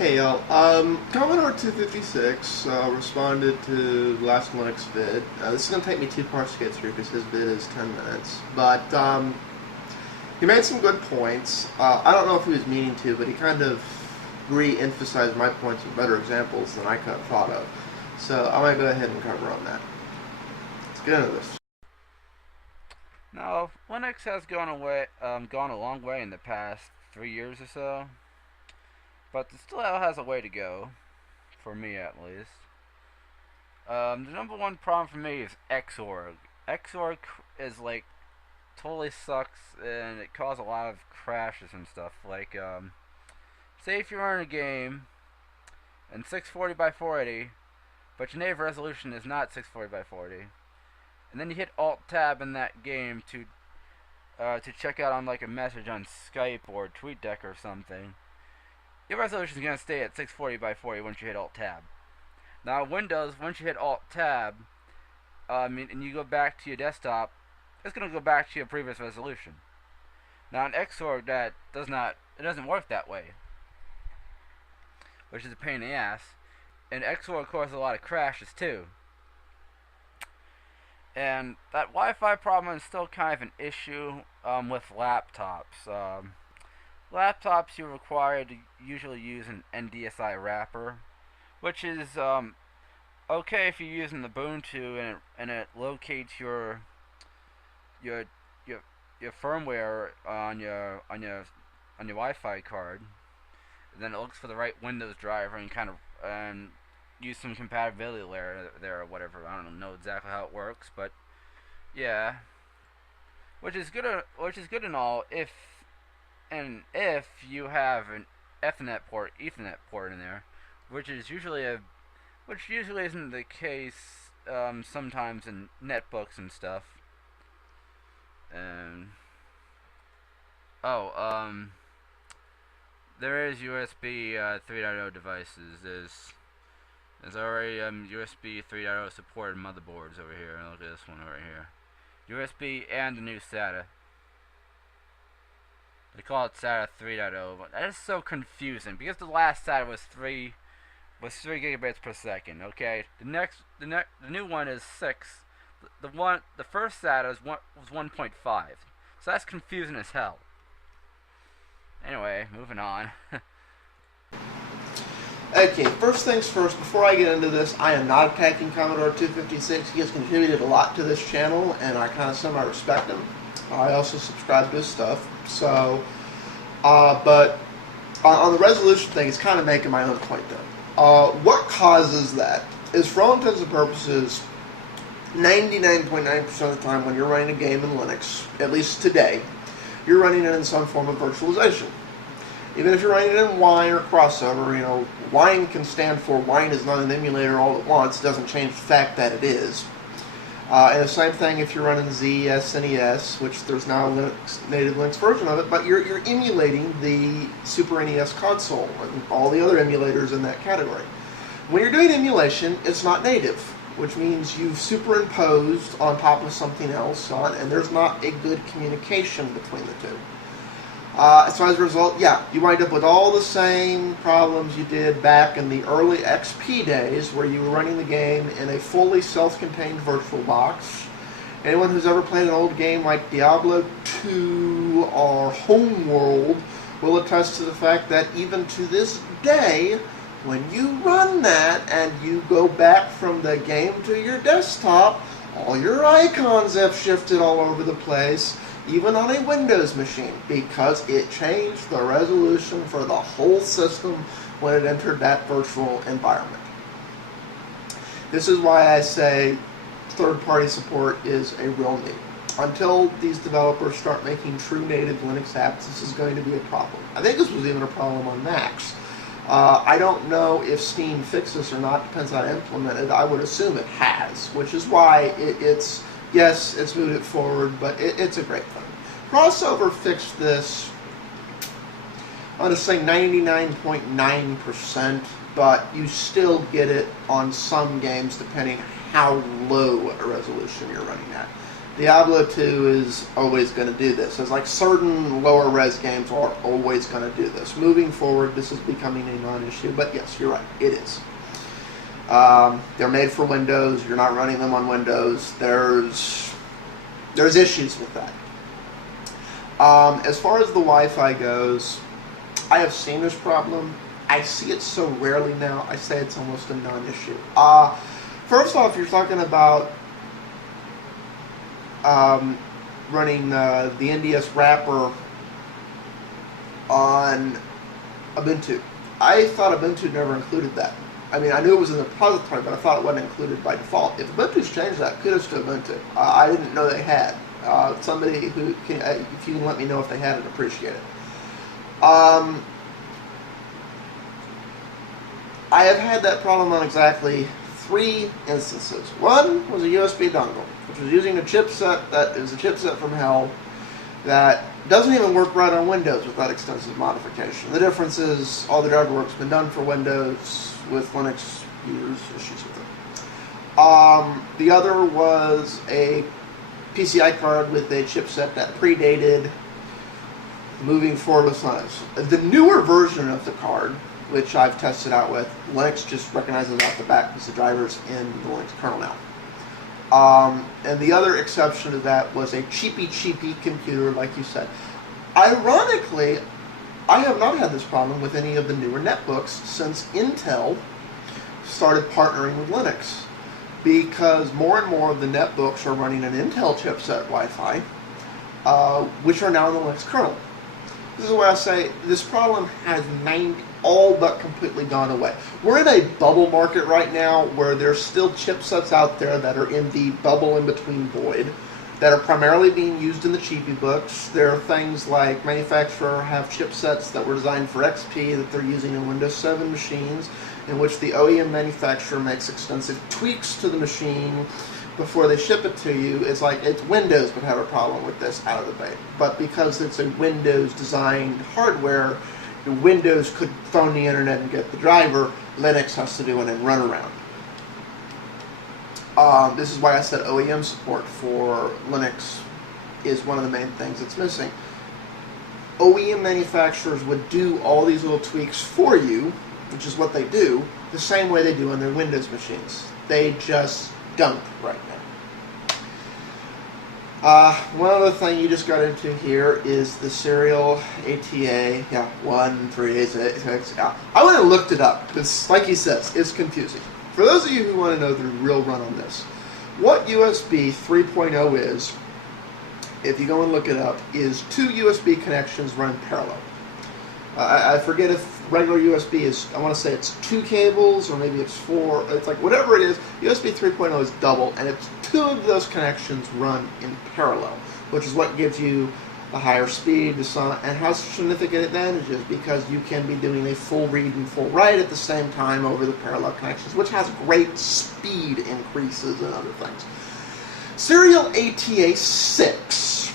Hey y'all, commodore256 responded to the last Linux vid. This is going to take me 2 parts to get through because his vid is 10 minutes. But he made some good points. I don't know if he was meaning to, but he kind of re-emphasized my points with better examples than I could have thought of. So I'm going to go ahead and cover on that. Let's get into this. Now, Linux has gone a long way in the past 3 years or so, but it still has a way to go, for me at least. The number one problem for me is Xorg. Xorg is like totally sucks, and it causes a lot of crashes and stuff. Like, say if you're in a game in 640 by 480, but your native resolution is not 640 by 480, and then you hit Alt Tab in that game to check out on like a message on Skype or TweetDeck or something, your resolution is going to stay at 640 by 40 once you hit Alt Tab. Now Windows, once you hit Alt Tab, and you go back to your desktop, it's going to go back to your previous resolution. Now in Xorg, it doesn't work that way, which is a pain in the ass. And Xorg causes a lot of crashes too. And that Wi-Fi problem is still kind of an issue with laptops. Laptops, you're required to usually use an NDSI wrapper, which is okay if you're using the Ubuntu and it locates your firmware on your Wi-Fi card. And then it looks for the right Windows driver and kind of use some compatibility layer there or whatever. I don't know exactly how it works, but yeah, which is good and all if you have an Ethernet port in there, which usually isn't the case sometimes in netbooks and stuff. And there is USB 3.0 devices. There's already USB 3.0 supported motherboards over here. Look at this one right here. USB and the new SATA. They call it SATA 3.0, but that is so confusing because the last SATA was 3 gigabits per second. Okay, the new one is 6. The first SATA was 1.5. So that's confusing as hell. Anyway, moving on. Okay, first things first, before I get into this, I am not attacking Commodore256. He has contributed a lot to this channel, and I kind of semi-respect him. I also subscribe to his stuff. So, but on the resolution thing, it's kind of making my own point though. What causes that is, for all intents and purposes, 99.9% of the time when you're running a game in Linux, at least today, you're running it in some form of virtualization. Even if you're running it in Wine or crossover, Wine can stand for Wine is not an emulator all at once. It doesn't change the fact that it is. And the same thing if you're running SNES, which there's now a native Linux version of it, but you're emulating the Super NES console and all the other emulators in that category. When you're doing emulation, it's not native, which means you've superimposed on top of something else and there's not a good communication between the two. So as a result, yeah, you wind up with all the same problems you did back in the early XP days where you were running the game in a fully self-contained virtual box. Anyone who's ever played an old game like Diablo 2 or Homeworld will attest to the fact that even to this day, when you run that and you go back from the game to your desktop, all your icons have shifted all over the place, even on a Windows machine, because it changed the resolution for the whole system when it entered that virtual environment. This is why I say third-party support is a real need. Until these developers start making true native Linux apps, this is going to be a problem. I think this was even a problem on Macs. I don't know if Steam fixed this or not, depends on how implemented. I would assume it has, which is why yes, it's moved it forward, but it's a great thing. Crossover fixed this, I'm going to say 99.9%, but you still get it on some games depending how low a resolution you're running at. Diablo 2 is always going to do this. It's like certain lower res games are always going to do this. Moving forward, this is becoming a non-issue, but yes, you're right, it is. They're made for Windows. You're not running them on Windows. There's issues with that. As far as the Wi-Fi goes, I have seen this problem. I see it so rarely now, I say it's almost a non-issue. First off, you're talking about running the NDS wrapper on Ubuntu. I thought Ubuntu never included that. I mean, I knew it was in the repository, but I thought it wasn't included by default. If Ubuntu's changed that, kudos to Ubuntu. I didn't know they had. Somebody who can, if you can let me know if they had it, appreciate it. I have had that problem on exactly 3 instances. One was a USB dongle, which was using a chipset that is a chipset from hell that doesn't even work right on Windows without extensive modification. The difference is all the driver work's been done for Windows. With Linux users, issues with it. The other was a PCI card with a chipset that predated moving forward with Linux. The newer version of the card, which I've tested out with, Linux just recognizes off the bat because the driver's in the Linux kernel now. And the other exception to that was a cheapy computer, like you said. Ironically, I have not had this problem with any of the newer netbooks since Intel started partnering with Linux, because more and more of the netbooks are running an Intel chipset Wi-Fi, which are now in the Linux kernel. This is where I say this problem has all but completely gone away. We're in a bubble market right now where there's still chipsets out there that are in the bubble in between void, that are primarily being used in the cheapy books. There are things like manufacturers have chipsets that were designed for XP that they're using in Windows 7 machines, in which the OEM manufacturer makes extensive tweaks to the machine before they ship it to you. It's like Windows would have a problem with this out of the gate. But because it's a Windows designed hardware, Windows could phone the internet and get the driver. Linux has to do an run around. This is why I said OEM support for Linux is one of the main things it's missing. OEM manufacturers would do all these little tweaks for you, which is what they do, the same way they do on their Windows machines. They just don't right now. One other thing you just got into here is the serial ATA, 136. I went and looked it up, because like he says, it's confusing. For those of you who want to know the real run on this, what USB 3.0 is, if you go and look it up, is 2 USB connections run parallel. I forget if regular USB is, I want to say it's 2 cables, or maybe it's 4, it's like whatever it is, USB 3.0 is double, and it's 2 of those connections run in parallel, which is what gives you the higher speed, and has significant advantages because you can be doing a full read and full write at the same time over the parallel connections, which has great speed increases and other things. Serial ATA6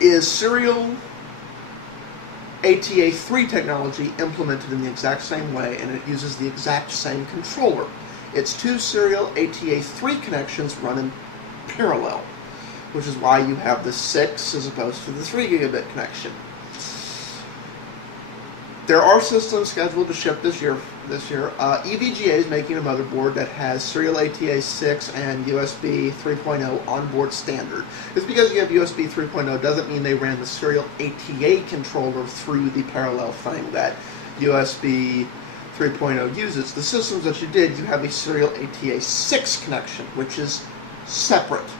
is serial ATA3 technology implemented in the exact same way, and it uses the exact same controller. It's 2 serial ATA3 connections run in parallel, which is why you have the 6 as opposed to the 3 gigabit connection. There are systems scheduled to ship this year. EVGA is making a motherboard that has serial ATA6 and USB 3.0 onboard standard. It's because you have USB 3.0 doesn't mean they ran the serial ATA controller through the parallel thing that USB 3.0 uses. The systems that you did, you have a serial ATA6 connection, which is separate.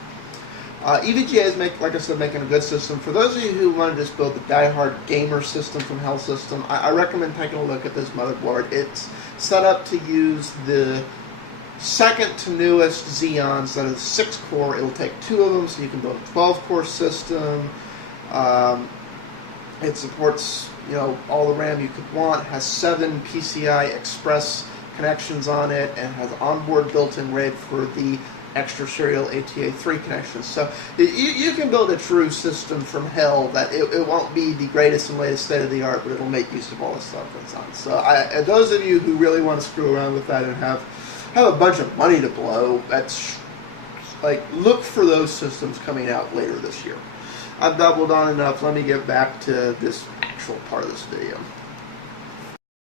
EVGA is, like I said, making a good system. For those of you who want to just build the die-hard gamer system from Hell System, I recommend taking a look at this motherboard. It's set up to use the second to newest Xeons that is 6-core. It'll take 2 of them, so you can build a 12-core system. It supports all the RAM you could want. It has 7 PCI Express connections on it, and has onboard built-in RAID for the extra serial ATA3 connections. So you can build a true system from hell that it won't be the greatest and latest state-of-the-art, but it'll make use of all the stuff that's on. So those of you who really want to screw around with that and have a bunch of money to blow, that's Like, look for those systems coming out later this year. I've babbled on enough. Let me get back to this actual part of this video.